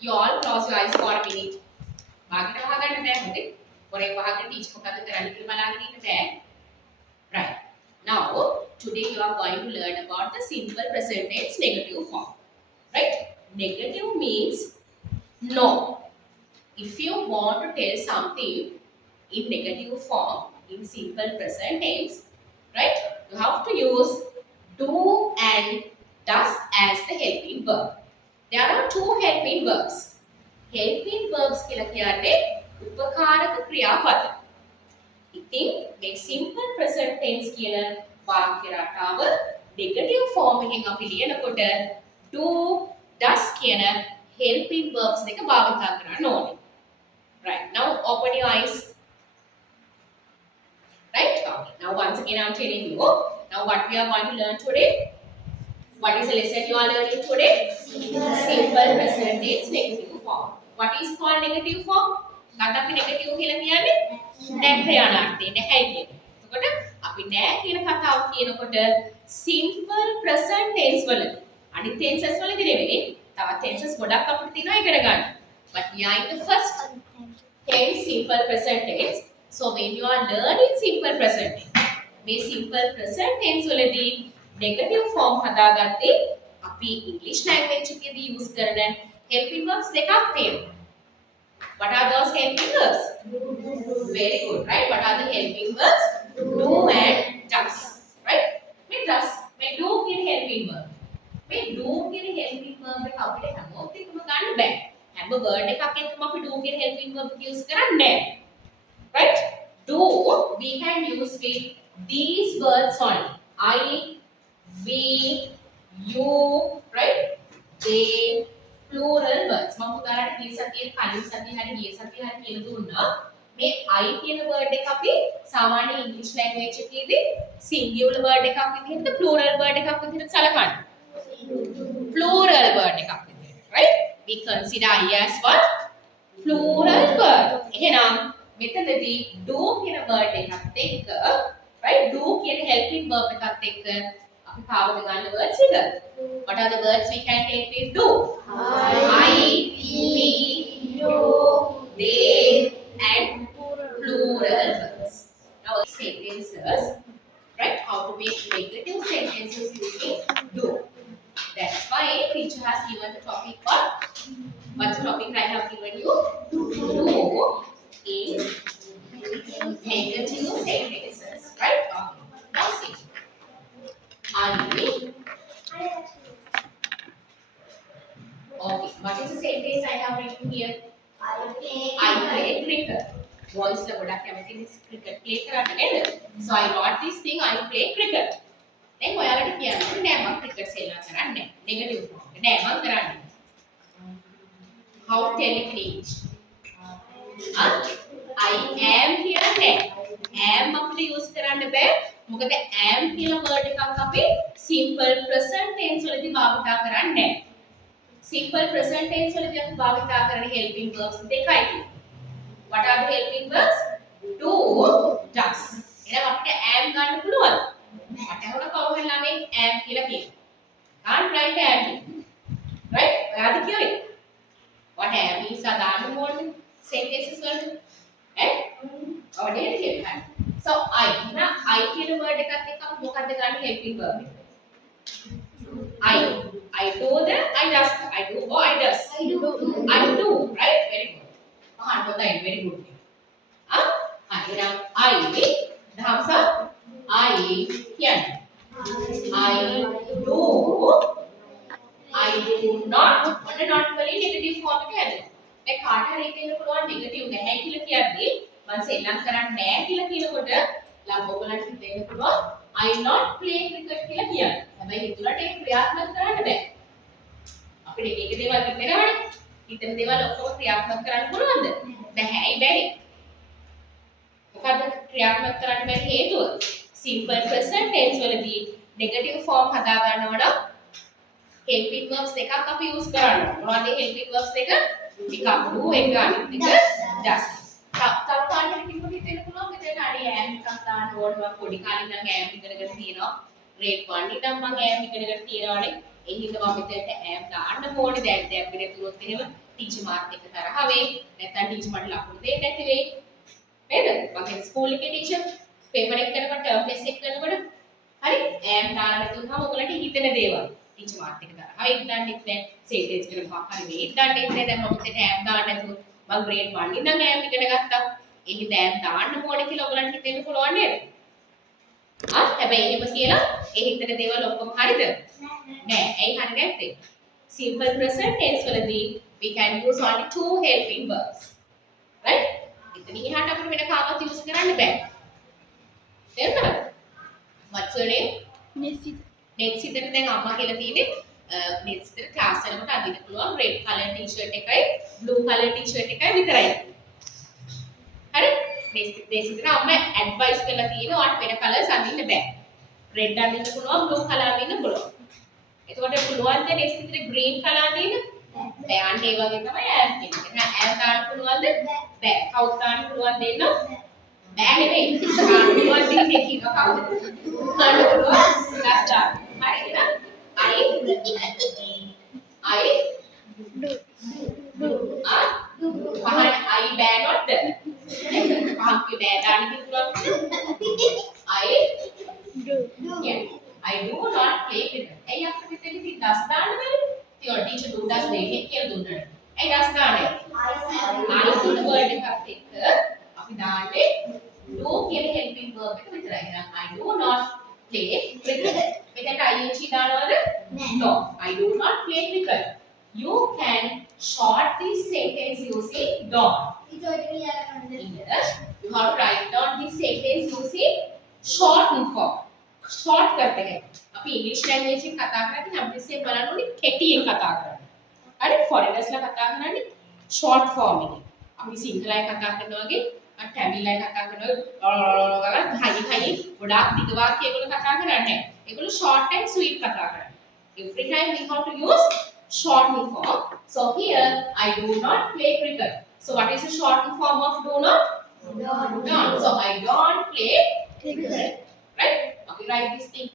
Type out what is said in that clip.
You all close your eyes for a minute. Bagita වහගන්න බෑ හොඳේ. පොරේ වහගෙන ටීචර් මොකද කරන්නේ කියලා බලාගෙන ඉන්න බෑ. Right. Now, today you are going to learn about the simple present tense negative form. Right? Negative means no. If you want to tell something in negative form, in simple present tense, right? You have to use do and does as the helping verb. There are two helping verbs. Helping verbs කියලා කියන්නේ උපකාරක ක්‍රියාපද. ඉතින් මේ simple present tense කියන වාක්‍ය රටාව negative form එකෙන් අපි ලියනකොට do does කියන helping verbs දෙක භාවිත කරන්න ඕනේ. Right. Now open your eyes. Right? Okay. Now once again I'm telling you. Now what we are going to learn today? What is the lesson you are learning today? Simple present tense negative form. What is called negative form? Kata අපි negative කියලා කියන්නේ නැහැ යන අර්ථය නැහැ කියන්නේ. එතකොට අපි නැහැ කියන කතාව කියනකොට simple present tense වලදී අනිත් tenses වලදී නෙවෙයි තවත් tenses ගොඩක් අපිට තියෙනවා ඉගෙන ගන්න. But we are in the first tense simple present tense. So when you are learning simple present tense, මේ simple present tense වලදී negative form හදාගත්තේ අපි English language එකේදී use කරන helping verbs දෙකක් තියෙනවා. What are those helping verbs? Very good, right? What are the helping verbs? Do and does, right? මේ does මේ do කියන helping verb. මේ do කියන helping verb එක අපිට හැමෝත් එක්කම ගන්න බෑ. හැම word එකක් එක්කම අපි do කියන helping verb use කරන්නේ නැහැ. Right? Do we can use with these words only. I, we, you, right? They, plural words. මම උදාහරණයක් මේ සතියේ කලින් සතියේ හරි ගිය සතියේ හරි කියලා දුන්නා. මේ I කියන word එක අපි සාමාන්‍ය English language එකේදී singular word එකක් විදිහට plural word එකක් විදිහට සලකන්නේ. Plural word එකක් විදිහට. Right? We consider I as what? Plural word. එහෙනම් මෙතනදී do කියන word එකත් එක්ක right do කියන helping verb එකත් එක්ක අපි කාවද ගන්න words එක? What are the words we can take with do? I, we, you, they and plural words. Now sentences, right? How to make negative sentences using do. That's why teacher has given the topic for what's the topic I have given you? Do in negative sentences, right? Okay. Now see. Okay. What is the sentence I have written here? I play cricket. Boys la godak kemathi cricket play කරන්න නේද? So I wrote this thing I play cricket. දැන් ඔයාලට කියන්න නෑ මම cricket සෙල්ලම් කරන්නේ නෑ. Negative form. නෑ මම කරන්නේ. How to tell it in English? I am කියලා නෑ. am අපිට use කරන්න බෑ. මොකද am කියලා word එකක් අපි simple present tense වලදී භාවිත කරන්නේ නෑ. Simple present tense වලදී අපි භාවිත කරන helping verbs දෙකයි තියෙන්නේ. What are the helping verbs? Do, does. එහෙනම් අපිට am ගන්න පුළුවන්ද? මට හොර කවුරු ළමයි am කියලා කියනවා. Can't write am. Right? ඔයාද කියයි. What am is අදාළ මොකද? Sentences වලට. ඈ? ඔවනේ කියන්න. So I na I කියන word එකත් එක්ක අපි මොකද්ද ගන්න helping verb එක? I do the I does I do or I does I do right very good very good එහෙනම් I දහම්ස I කියන්නේ I do not ඔන්න not වලින් negative form එක හැදෙනවා මේ කාට හරි කියන්න පුළුවන් negative නැහැ කියලා කියද්දී මම සෙල්ලම් කරන්නේ නැහැ කියලා කියනකොට ඔයගොල්ලන්ට හිතෙන්න පුළුවන් I not play cricket කියලා කියන්නේ. හැබැයි හිතුලට ඒක ක්‍රියාත්මක කරන්න බෑ. අපිට එක එක දේවල් හිතෙනවනේ. හිතන දේවල් ඔක්කොම ක්‍රියාත්මක කරන්න පුළුවන්ද? බෑ. ඇයි බැරි? මොකද්ද ක්‍රියාත්මක කරන්න බැරි හේතුව? Simple present tense වලදී negative form හදා ගන්නව නම් helping verbs දෙකක් අපි use කරන්න. මොනවද helping verbs දෙක? එකක් do එක අනිත් එක does. තව කාණ්ඩෙක කිව්වොත් හිතෙන්න පුළුවන් මෙතන හරි am එකක් දාන්න ඕන මම පොඩි කාලේ ඉඳන් am ඉගෙනගෙන තියෙනවා grade 1 ඉඳන් මම am ඉගෙනගෙන තියෙනවානේ ඒ හින්දා මම මෙතනට am දාන්න ඕනේ. දැන් අපිට තුනොත් එහෙම ටීචර් මාත් එක්ක තරහ වෙයි. නැත්නම් ටීචර් මට ලකුණු දෙන්නේ නැති වෙයි. නේද? මගේ ස්කූල් එකේ ටීචර් පේපර් එක කරනකොට ටර්ම් ටෙස්ට් එක කරනකොට හරි am දාලා නැතුනම ඔයගලන්ට හිතෙන දේවල් ටීචර් මාත් එක්ක තරහ වෙයි දන්නෙත් නැහැ. සේන්ටෙන්ස් එක මොකක් හරි වෙයි දන්නෙත් නැහැ. දැන් මම මෙතන am දාන්න නැතුව මම grade 1 ඉඳන් am ඉගෙන ගත්තා. ඒ හින්දා am දාන්න ඕනේ කියලා ඔයගලන්ට හිතෙන්න පුළුවන් නේද? හැබැයි එහෙම කියලා ඒ හිතන දේවල් ඔක්කොම හරිද? නෑ. ඇයි හරි නැත්තේ? Simple present tense වලදී we can use only two helping verbs. Right? එතනින් එහාට අපිට වෙන කාවත් use කරන්න බෑ. තේරුණාද? What's your name? Nessie. Next ඉතින් දැන් අම්මා කියලා තියෙන්නේ next ඉතින් class එකකට අදින්න පුළුවන් red color t-shirt එකයි blue color t-shirt එකයි විතරයි. හරි? next ඉතින් අම්මා advice කරලා තියෙනවා ඔයාලට වෙන colors අඳින්න බෑ. red අඳින්න පුළුවන් blue color අඳින්න පුළුවන්. එතකොට පුළුවන් ද next ඉතින් green color අඳින්න? බෑ. අන්න ඒ වගේ තමයි add කියන්නේ. එහෙනම් add දාන්න පුළුවන්ද? බෑ. කවුද දාන්න පුළුවන් දෙන්න? බෑ නෙවෙයි. දාන්න පුළුවන් දෙන්නේ කිව්ව කවුද? දාන්න පුළුවන්. last දාන්න. හරි එහෙනම් I පහන I බෑ not the. පහක් බෑ දාන්න පුළුවන්. I yeah. I do not play cricket. ඇයි අපිට මෙතන ඉතින් දස් දාන්න බැරි? තියෝ ටීචර් දුන්නස් දෙන්නේ කියලා දුන්නානේ. ඇයි දස් දාන්නේ? I කියන word එකත් එක්ක අපි දාන්නේ do කියන helping verb එක විතරයි. එහෙනම් I do not play cricket. මෙතනට ing දානවද? No. I do not play cricket. You can short this sentence using don't. Here you have to write down this sentence using shorten form. Short करते हैं අපි ඉංග්‍රීසි ලැන්ග්වේජ් එක කතා කරද්දී හැමතිස්සෙම බලන්න ඕනේ කෙටියෙන් කතා කරන්න. හරි ෆොරේනර්ස්ලා කතා කරන්නේ ෂෝට් ෆෝම් එකේ. අපි සිංහලයි කතා කරනවා වගේ තමිලයි කතා කරනවා හයි ගොඩාක් දිග වාක්‍ය ඒගොල්ලෝ කතා කරන්නේ නැහැ. ඒගොල්ලෝ short and sweet කතා කරන්නේ. Every time we have to use shortened form. So here I do not play cricket. So what is the shortened form of do not? Don't. So I don't play cricket. Right? Okay, write this thing.